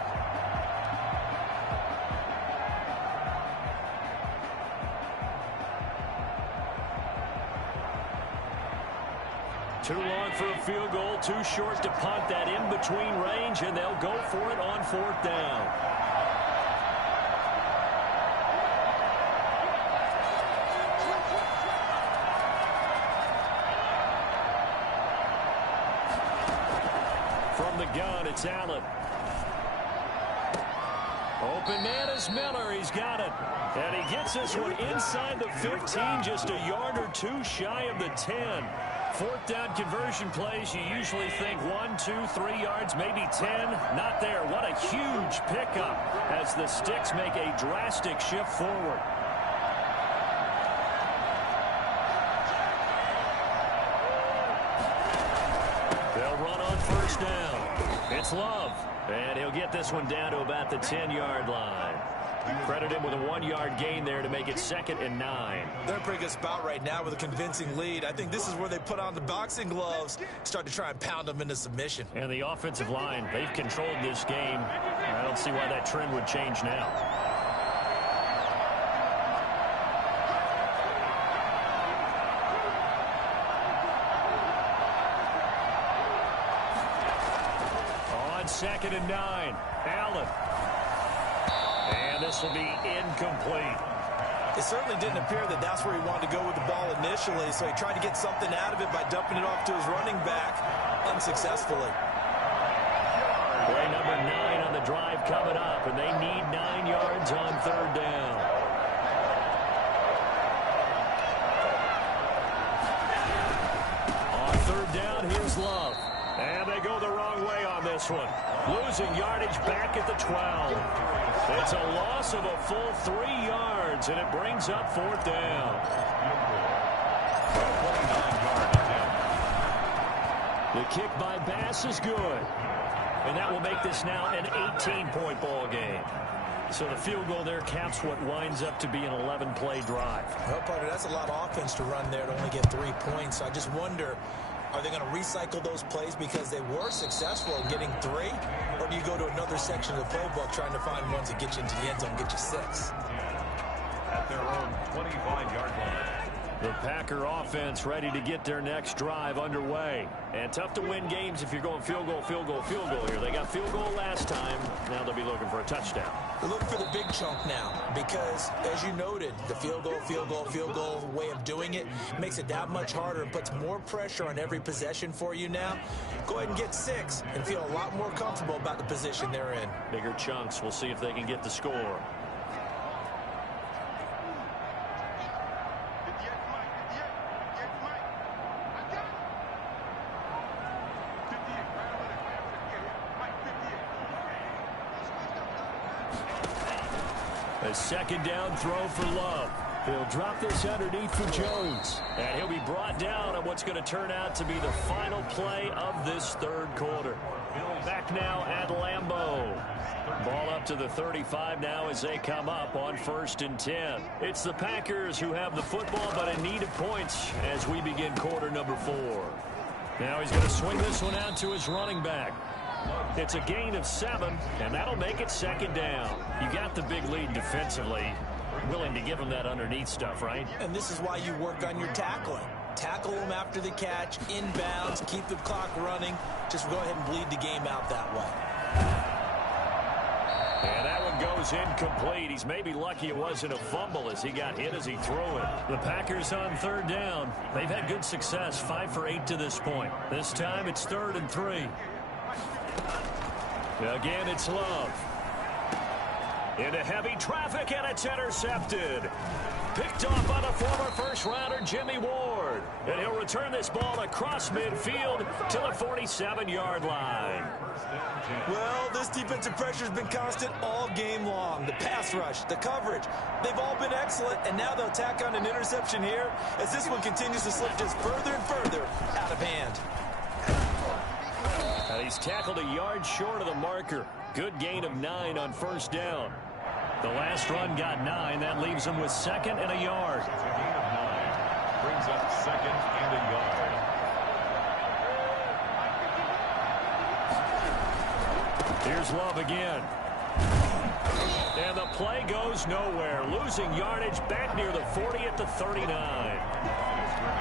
Too long for a field goal, too short to punt. That in-between range, and they'll go for it on 4th down. From the gun, it's Allen. Open man is Miller. He's got it. And he gets this one inside the 15, just a yard or 2 shy of the 10. 4th down conversion plays, you usually think 1, 2, 3 yards, maybe 10. Not there. What a huge pickup as the Sticks make a drastic shift forward. They'll run on 1st down. It's Love. And he'll get this one down to about the 10-yard line. Credit him with a 1-yard gain there to make it 2nd and 9. They're in a pretty good spot right now with a convincing lead. I think this is where they put on the boxing gloves, start to try and pound them into submission. And the offensive line, they've controlled this game. I don't see why that trend would change now. 2nd and 9. Allen. And this will be incomplete. It certainly didn't appear that that's where he wanted to go with the ball initially, so he tried to get something out of it by dumping it off to his running back unsuccessfully. Play number 9 on the drive coming up, and they need 9 yards on 3rd down. On 3rd down, here's Love. And they go the wrong way on this one. Losing yardage back at the 12. It's a loss of a full 3 yards, and it brings up 4th down. The kick by Bass is good. And that will make this now an 18-point ball game. So the field goal there caps what winds up to be an 11-play drive. Well, partner, that's a lot of offense to run there to only get 3 points. So I just wonder, are they going to recycle those plays because they were successful in getting 3? Or do you go to another section of the playbook trying to find ones that get you into the end zone and get you 6? At their own 25-yard line. The Packer offense ready to get their next drive underway. And tough to win games if you're going field goal, field goal, field goal here. They got field goal last time. Now they'll be looking for a touchdown. They're looking for the big chunk now because, as you noted, the field goal way of doing it makes it that much harder and puts more pressure on every possession for you now. Go ahead and get 6 and feel a lot more comfortable about the position they're in. Bigger chunks. We'll see if they can get the score. A 2nd down throw for Love. He'll drop this underneath for Jones. And he'll be brought down on what's going to turn out to be the final play of this 3rd quarter. Back now at Lambeau. Ball up to the 35 now as they come up on 1st and 10. It's the Packers who have the football but in need of points as we begin quarter number 4. Now he's going to swing this one out to his running back. It's a gain of 7, and that'll make it 2nd down. You got the big lead defensively. Willing to give them that underneath stuff, right? And this is why you work on your tackling. Tackle them after the catch, inbounds, keep the clock running. Just go ahead and bleed the game out that way. And that one goes incomplete. He's maybe lucky it wasn't a fumble as he got hit as he threw it. The Packers on 3rd down. They've had good success, 5 for 8 to this point. This time it's 3rd and 3. Again, it's Love. Into heavy traffic, and it's intercepted. Picked off by the former first-rounder Jimmy Ward. And he'll return this ball across midfield to the 47-yard line. Well, this defensive pressure has been constant all game long. The pass rush, the coverage, they've all been excellent, and now they'll tack on an interception here as this one continues to slip just further and further out of hand. And he's tackled a yard short of the marker. Good gain of 9 on 1st down. The last run got 9. That leaves him with 2nd and a yard. It's a gain of 9. Brings up 2nd and a yard. Here's Love again. And the play goes nowhere. Losing yardage back near the 40 at the 39.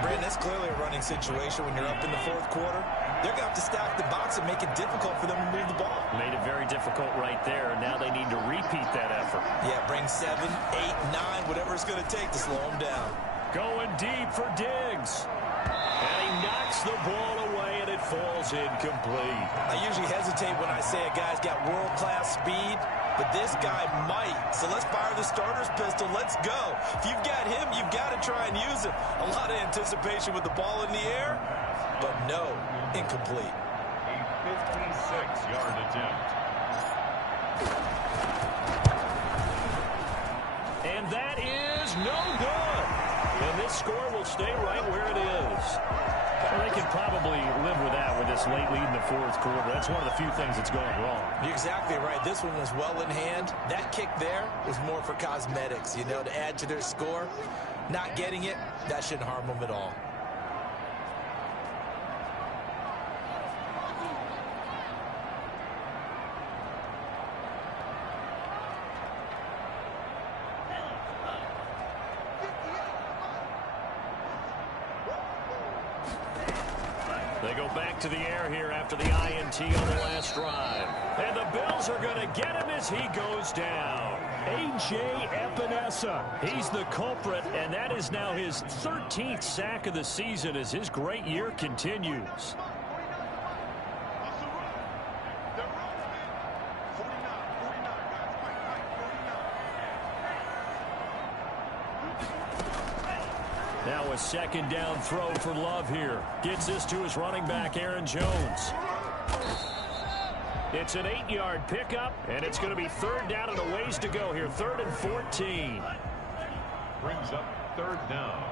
Brandon, that's clearly a running situation when you're up in the 4th quarter. They're going to have to stack the box and make it difficult for them to move the ball. Made it very difficult right there, and now they need to repeat that effort. Yeah, bring 7, 8, 9, whatever it's going to take to slow them down. Going deep for Diggs. And he knocks the ball away, and it falls incomplete. I usually hesitate when I say a guy's got world-class speed, but this guy might. So let's fire the starter's pistol. Let's go. If you've got him, you've got to try and use him. A lot of anticipation with the ball in the air, but no, incomplete. A 56-yard attempt. And that is no good. And this score will stay right where it is. Well, they can probably live with that with this late lead in the 4th quarter. That's one of the few things that's going wrong. You're exactly right. This one was well in hand. That kick there was more for cosmetics, you know, to add to their score. Not getting it, that shouldn't harm them at all. The go back to the air here after the INT on the last drive. And the Bills are going to get him as he goes down. A.J. Epinesa. He's the culprit, and that is now his 13th sack of the season as his great year continues. Now a second down throw for Love here. Gets this to his running back, Aaron Jones. It's an 8-yard pickup, and it's going to be third down and a ways to go here. 3rd and 14. Brings up third down.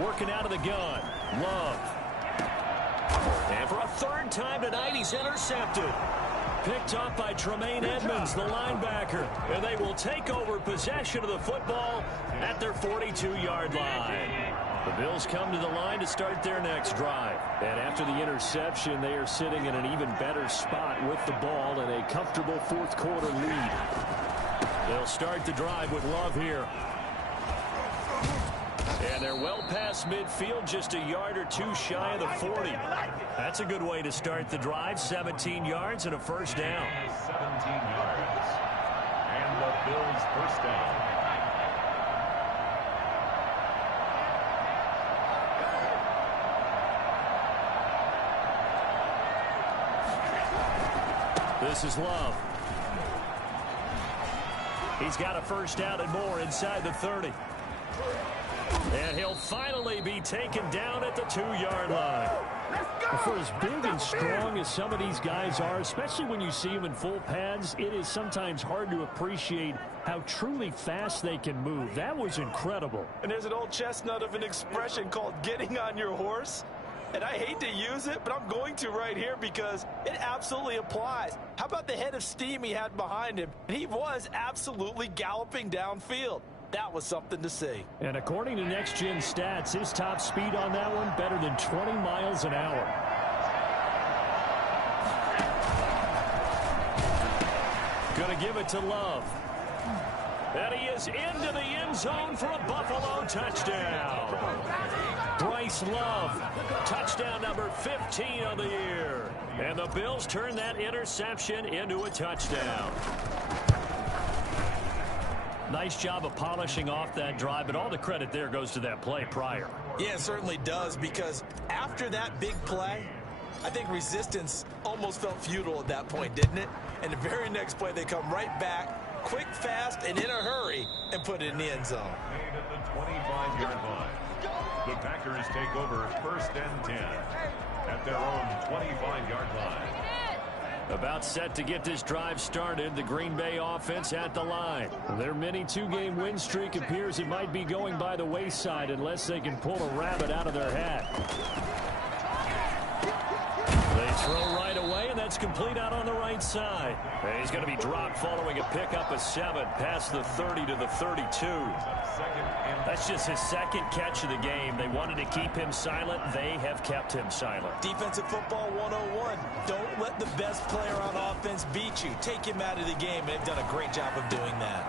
Working out of the gun. Love. And for a third time tonight, he's intercepted. Picked up by Tremaine Edmonds, the linebacker. And they will take over possession of the football at their 42-yard line. The Bills come to the line to start their next drive. And after the interception, they are sitting in an even better spot with the ball and a comfortable fourth-quarter lead. They'll start the drive with Love here. And they're well past midfield, just a yard or two shy of the 40. That's a good way to start the drive. 17 yards and a first down. 17 yards. And the Bills first down. This is Love. He's got a first down and more inside the 30. And he'll finally be taken down at the 2-yard line. For as big and strong as some of these guys are, especially when you see them in full pads, it is sometimes hard to appreciate how truly fast they can move. That was incredible. And there's an old chestnut of an expression called getting on your horse. And I hate to use it, but I'm going to right here because it absolutely applies. How about the head of steam he had behind him? And he was absolutely galloping downfield. That was something to see. And according to Next Gen Stats, his top speed on that one better than 20 miles an hour. Gonna give it to Love. And he is into the end zone for a Buffalo touchdown. Bryce Love, touchdown number 15 on the year. And the Bills turn that interception into a touchdown. Nice job of polishing off that drive, but all the credit there goes to that play prior. Yeah, it certainly does, because after that big play, I think resistance almost felt futile at that point, didn't it? And the very next play, they come right back, quick, fast, and in a hurry, and put it in the end zone. Made at the 25-yard line. The Packers take over 1st and 10 at their own 25-yard line. About set to get this drive started, the Green Bay offense at the line. Their mini 2-game win streak appears it might be going by the wayside unless they can pull a rabbit out of their hat. They throw right away, and that's complete out on the right side. And he's going to be dropped following a pickup of 7 past the 30 to the 32. That's just his second catch of the game. They wanted to keep him silent. They have kept him silent. Defensive football 101. Don't let the best player on offense beat you. Take him out of the game, and they've done a great job of doing that.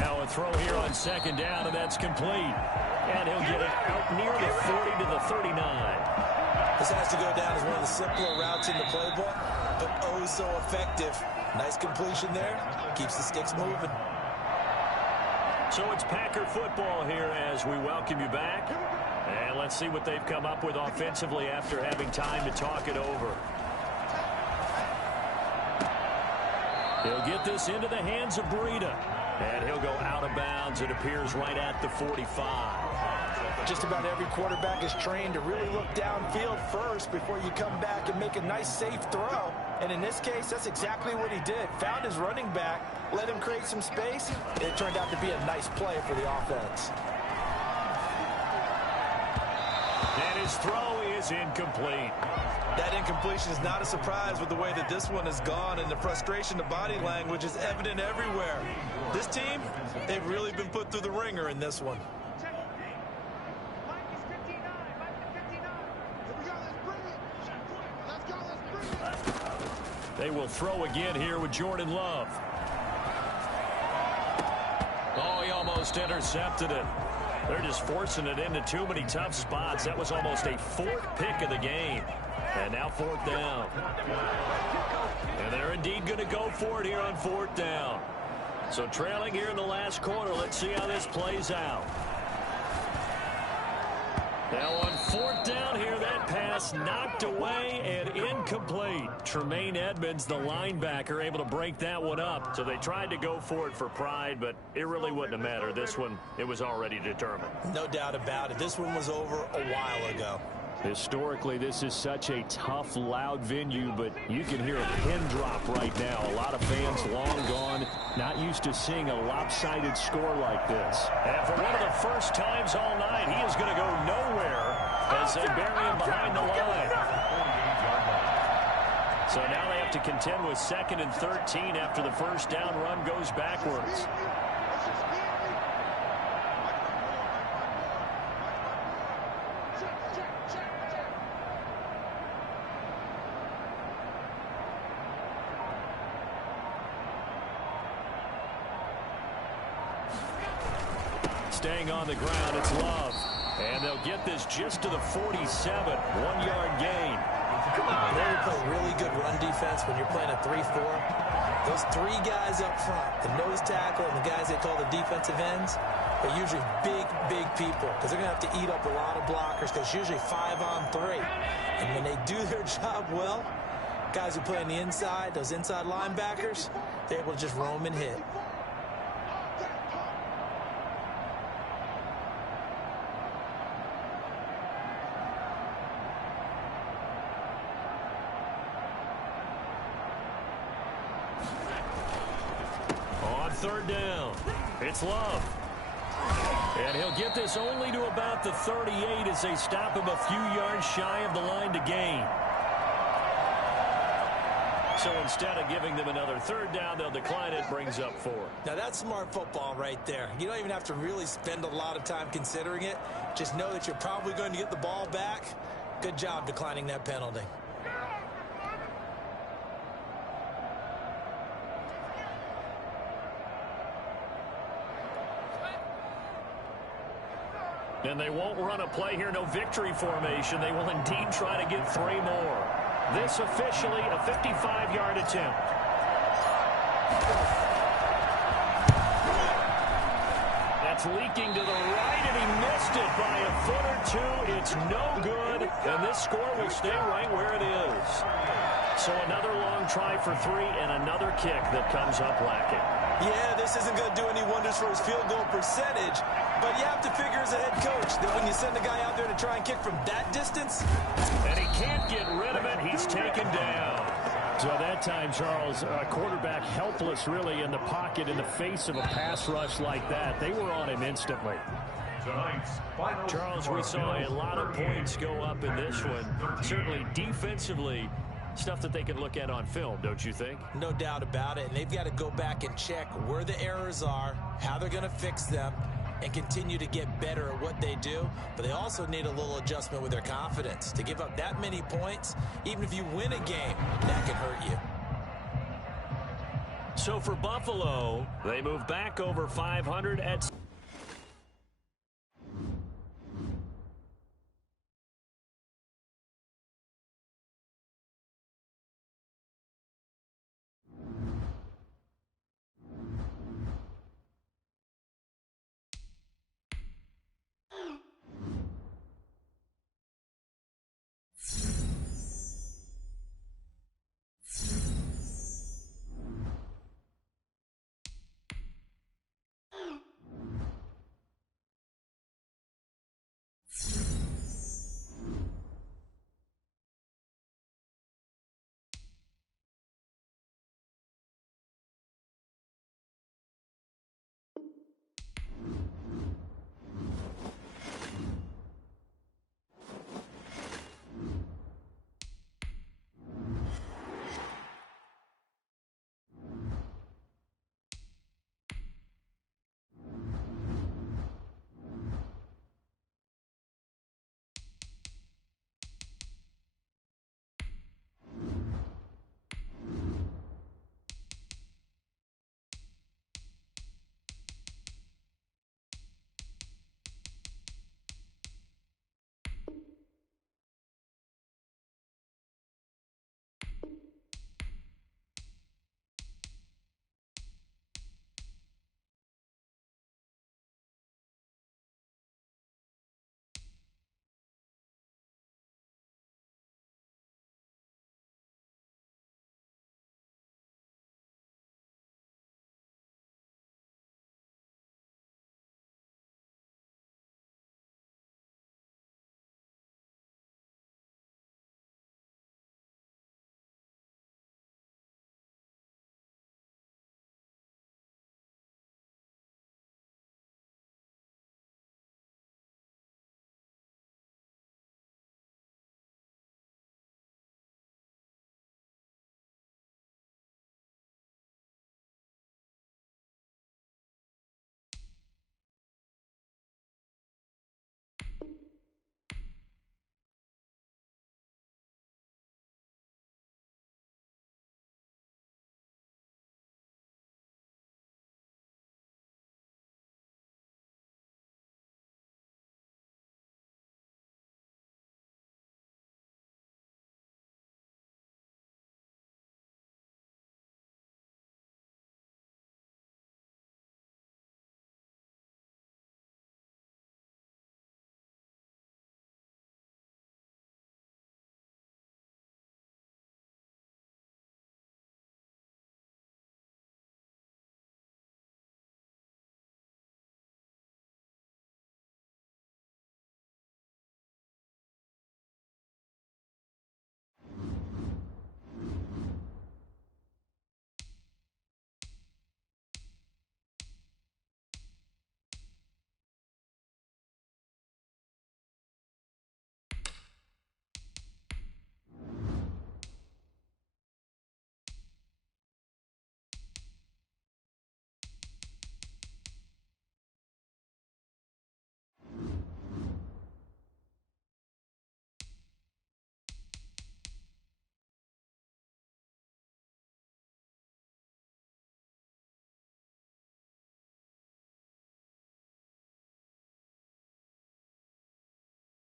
Now a throw here on second down, and that's complete. And he'll get it out near the 40 to the 39. This has to go down as one of the simpler routes in the playbook, but oh so effective. Nice completion there. Keeps the sticks moving. So it's Packer football here as we welcome you back. And let's see what they've come up with offensively after having time to talk it over. He'll get this into the hands of Breida. And he'll go out of bounds. It appears right at the 45. Just about every quarterback is trained to really look downfield first before you come back and make a nice, safe throw. And in this case, that's exactly what he did. Found his running back, let him create some space, and it turned out to be a nice play for the offense. And his throw is incomplete. That incompletion is not a surprise with the way that this one has gone, and the frustration of body language is evident everywhere. This team, they've really been put through the ringer in this one. They will throw again here with Jordan Love. Oh, he almost intercepted it. They're just forcing it into too many tough spots. That was almost a fourth pick of the game. And now fourth down. And they're indeed going to go for it here on fourth down. So trailing here in the last quarter. Let's see how this plays out. Now on fourth down here, that pass knocked away and incomplete. Tremaine Edmonds, the linebacker, able to break that one up. So they tried to go for it for pride, but it really wouldn't have mattered. This one, it was already determined. No doubt about it. This one was over a while ago. Historically, this is such a tough, loud venue, but you can hear a pin drop right now. A lot of fans long gone, not used to seeing a lopsided score like this. And for one of the first times all night, he is going to go nowhere as they bury him behind the line. So now they have to contend with 2nd and 13 after the first down run goes backwards. Staying on the ground, it's Love. And they'll get this just to the 47. 1-yard gain. They play really good run defense when you're playing a 3-4. Those three guys up front, the nose tackle and the guys they call the defensive ends, are usually big people because they're going to have to eat up a lot of blockers because it's usually 5-on-3. And when they do their job well, guys who play on the inside, those inside linebackers, they're able to just roam and hit. Third down. It's Love. And he'll get this only to about the 38 as they stop him a few yards shy of the line to gain. So instead of giving them another third down, they'll decline it, brings up 4. Now that's smart football right there. You don't even have to really spend a lot of time considering it. Just know that you're probably going to get the ball back. Good job declining that penalty. And they won't run a play here, no victory formation. They will indeed try to get 3 more. This officially a 55-yard attempt. That's leaking to the right, and he missed it by a foot or two. It's no good, and this score will stay right where it is. So another long try for 3 and another kick that comes up lacking. Yeah, this isn't going to do any wonders for his field goal percentage, but you have to figure as a head coach that when you send a guy out there to try and kick from that distance. And he can't get rid of it. He's taken down. So that time, Charles, quarterback helpless really in the pocket in the face of a pass rush like that. They were on him instantly. Charles, we saw a lot of points go up in this one. Certainly defensively, stuff that they can look at on film, don't you think? No doubt about it. And they've got to go back and check where the errors are, how they're going to fix them, and continue to get better at what they do. But they also need a little adjustment with their confidence. To give up that many points, even if you win a game, that can hurt you. So for Buffalo, they move back over 500 at